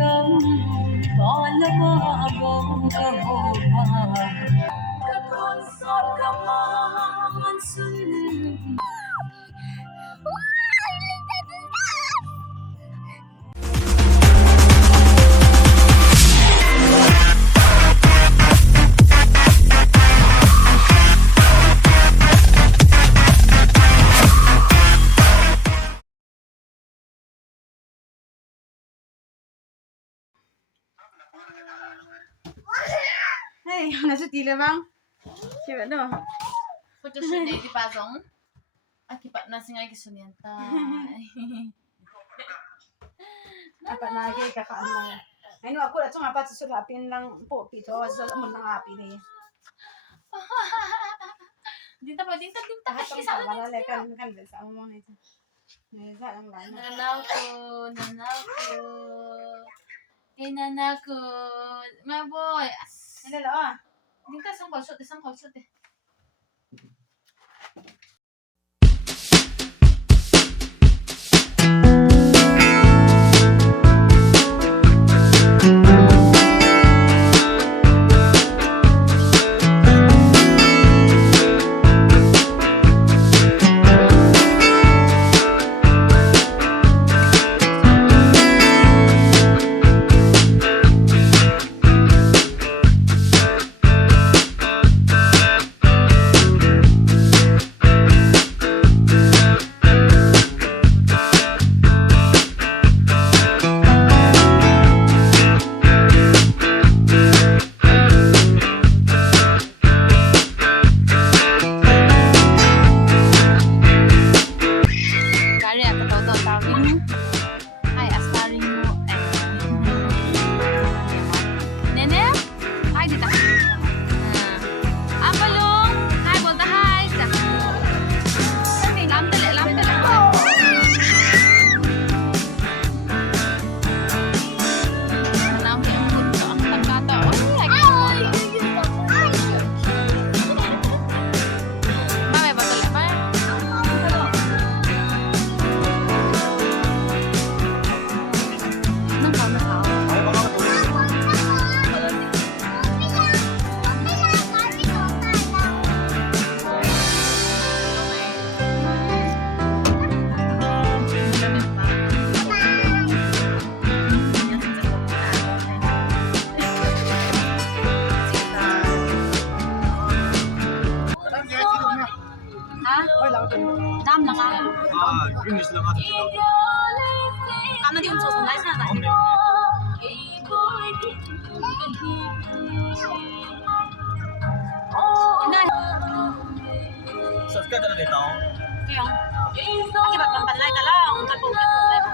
gam palaba abong kahoba katon sa kaman sun. Hey, nasa tila bang? Siya ano? Photoshoot na iti pasong. At ipat na singay kisunienta. Apat na kay kakaano. Ay no, ako ato nga pat susulapin lang po pito sa amon ng api ni. Dinta pa, dinta. Tahat ang wala lekan kan sa amon mo nito. Nesa lang lang. Nanaw ko. Kinanaw ko. My boy. Nila ah. Dinta, isang kalsot eh. Dam lang ah. English lang ato dito. Kano di unso sunday sa na. Ina. Subscribe na dito. Kayo. Akibat pampanlay ka lang. Ang kalpugit mo tayo.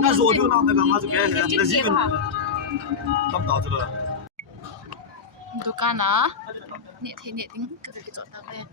Na zodio na daga ma kaya na jimin. Tam da zura. Duka na. Nit ting kakikitsot na kaya.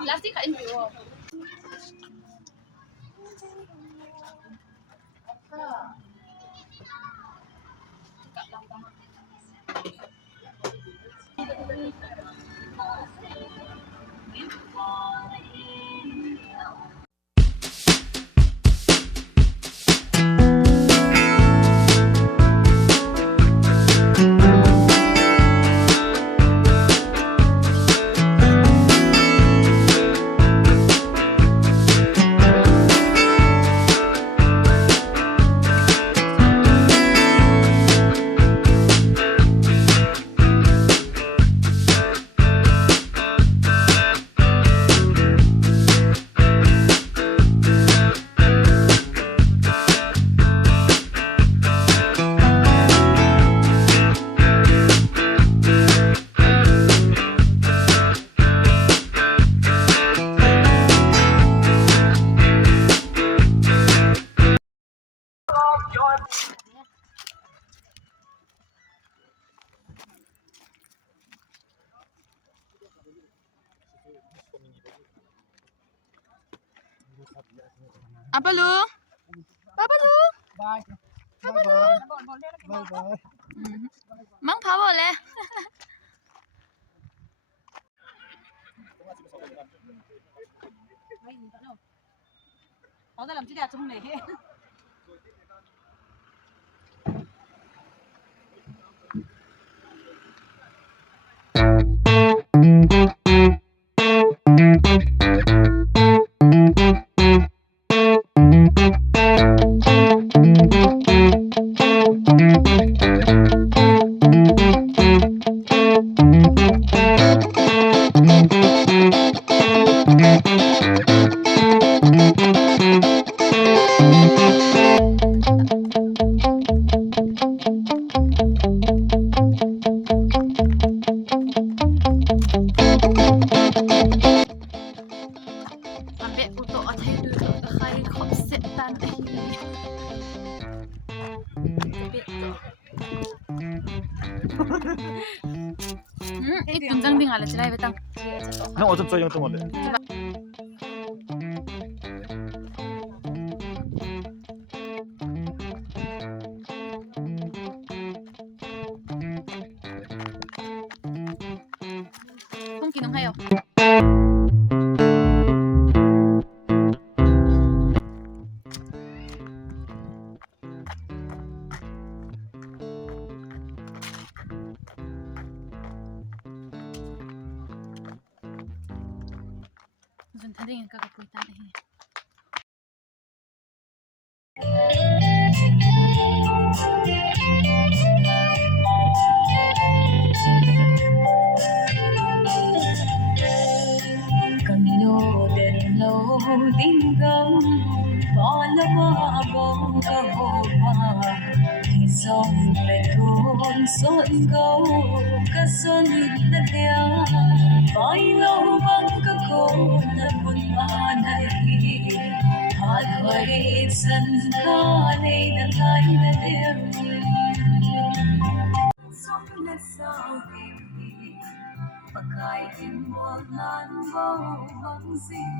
Plastic kain ko. Apa lu? Apa lu? Bye. Bye bye. Bye bye. Mang pa boleh. Có ra làm chứ đẹp trong này. Ambil untuk otai dulu. Khai khop setan ini. Ikunjang di ngalah cerai betang. 형 어쩜 저 영점 원래? Kung kinong hayo. Zun tadi yang kakapoy tadi. Cần lô đèn lâu đinh gấm bỏ lỡ bông cơ hồ hoa thì sông về thôn xôn câu cơ xuân đất đeo vai lâu vắng cơ cô là một hoa này hát hơi sân ca này đã thấy là đêm sông là sao tìm pakai timbul nan bau bang sing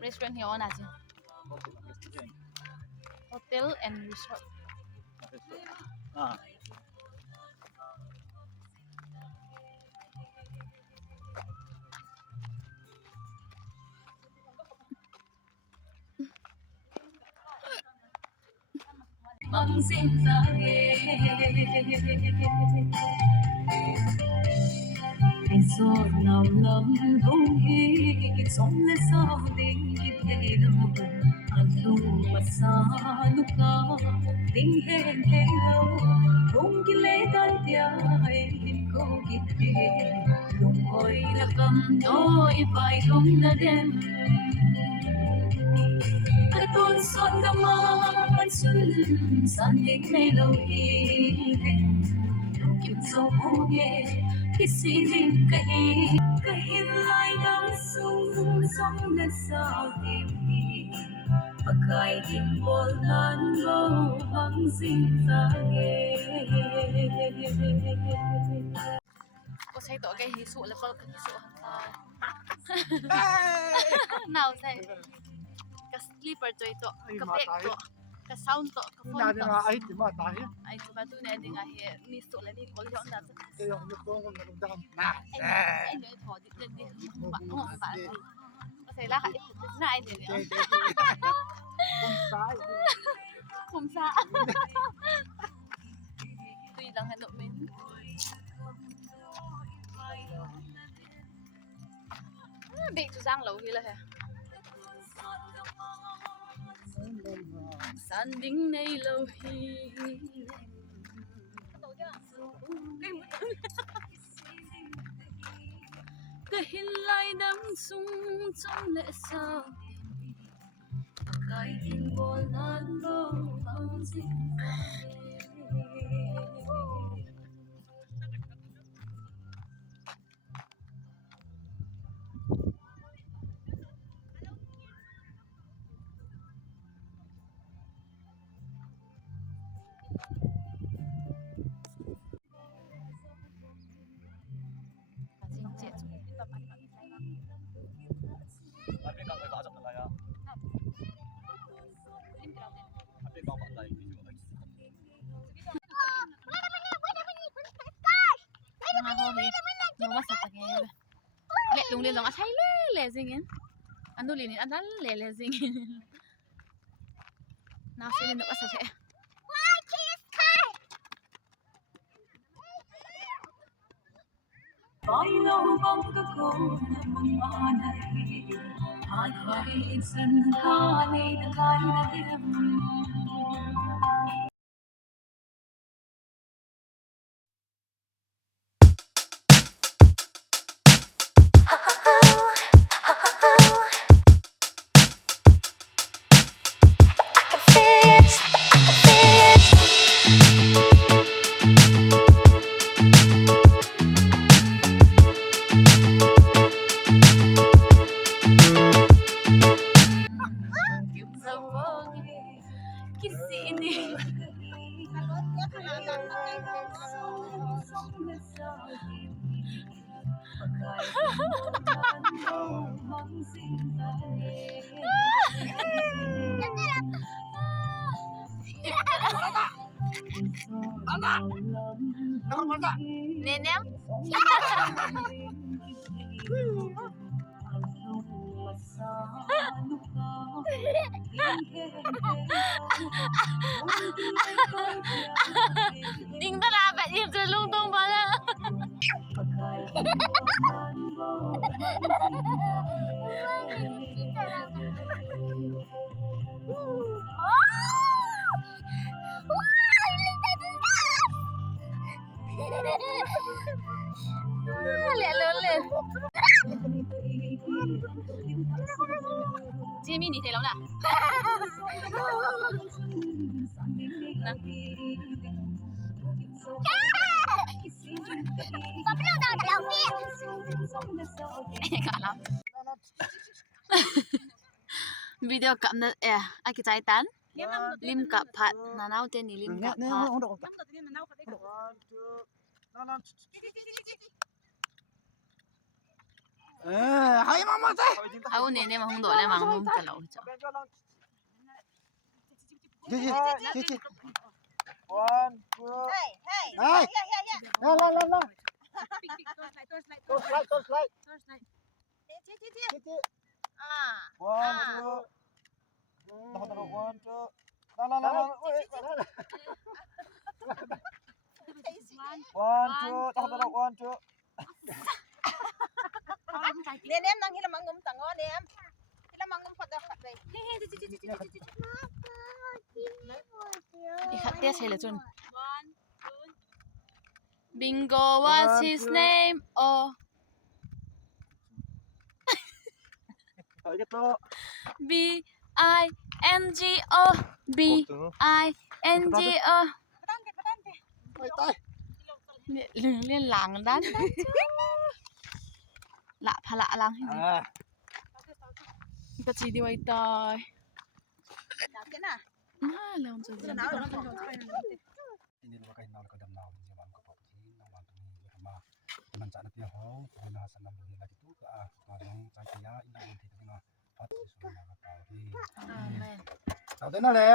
Restaurant here on aja. Hotel and resort. 아. băng xin ra Hãy giọt nào lắm không hi sống lên sao tình thế đâu alo mà xa lúc ca tình hẹn hello không chỉ lẽ tan tia hay câu kịp lùng ôi là cầm đôi vai không là đêm Hãy tuôn xót cảm ơn xuân san đến nay lâu yên Đồng kiếm dấu vô nhẹ khi xin linh cây lại đang sung sống lên sao tìm đi và cài tìm vô lan vô vắng xin ra nghe Cô say tổ cái hí sụ là con cái hí sụ hăng ta. Nào say. Ka sleeper to ito, ka pek to, ka sound to, ka phone 나중에 to. 아이티 뭐 다해? Ay, kumatu na din nga he, ni so la ni ko yo na. 그냥 이거 는 다음. Ay, ay thọ di din di ba mo ba. Kasi la ka ito na ay din. Kum sa. Tuy lang ano men. Big to sang lâu hi la he. San đinh này lâu hi cái hình lại đắm sung trong lệ sao cái tình vô lan vô vắng dinh tập anh bạn say lắm. Anh biết con phải bảo chậm lại à? Lim cái đầu tiên. Anh biết con bạn này cái gì vậy? Nga ho hi. Nung masa pagay. Le lung le long a sai le zingin. Ando linin adal le zingin. Na sai ni asa sai. Bao lâu bóng các cô nằm mơ này hai khoai sân ca này đã khai đã đêm Kisini. Nenem. Ding ta la bạn im rồi lung tung vào đó. Lẹ lớn lên. Jimmy nhìn thấy lắm nè. Cả lắm. Video cặp nè, ai cái trái tán. Lim cặp phạt, là nào tên này lim cặp phạt. Hay mama teh. Aku nenek mau ndok le mang mum kalau. Cici. One, two. Hey. La. Torchlight. Cici. One, two. Taruh one, two. La. One, two. Taruh one, two. Nên em đang hila mangum tango em. Hila mangum pada pada. Ikat dia saya lecun. Bingo, what's his name? Oh, Gitu. B-I-N-G-O. B-I-N-G-O. Tay. Liên làng đan đan. Lạ phá lạ làng. À. Cái gì đi vậy ta? Cái nào? Làm rồi. Nào nó không Ini lupa kain naul kadam naul di zaman kapok ji nawan tuni berma teman cak nanti ho kena sanam bunyi lagi tu ke marong sampai ya ina nanti tu kena pat sudah nak tahu Amen. tahu tu nak le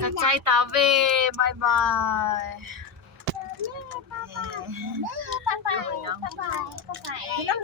Các trai tao về, bye bye. Hilang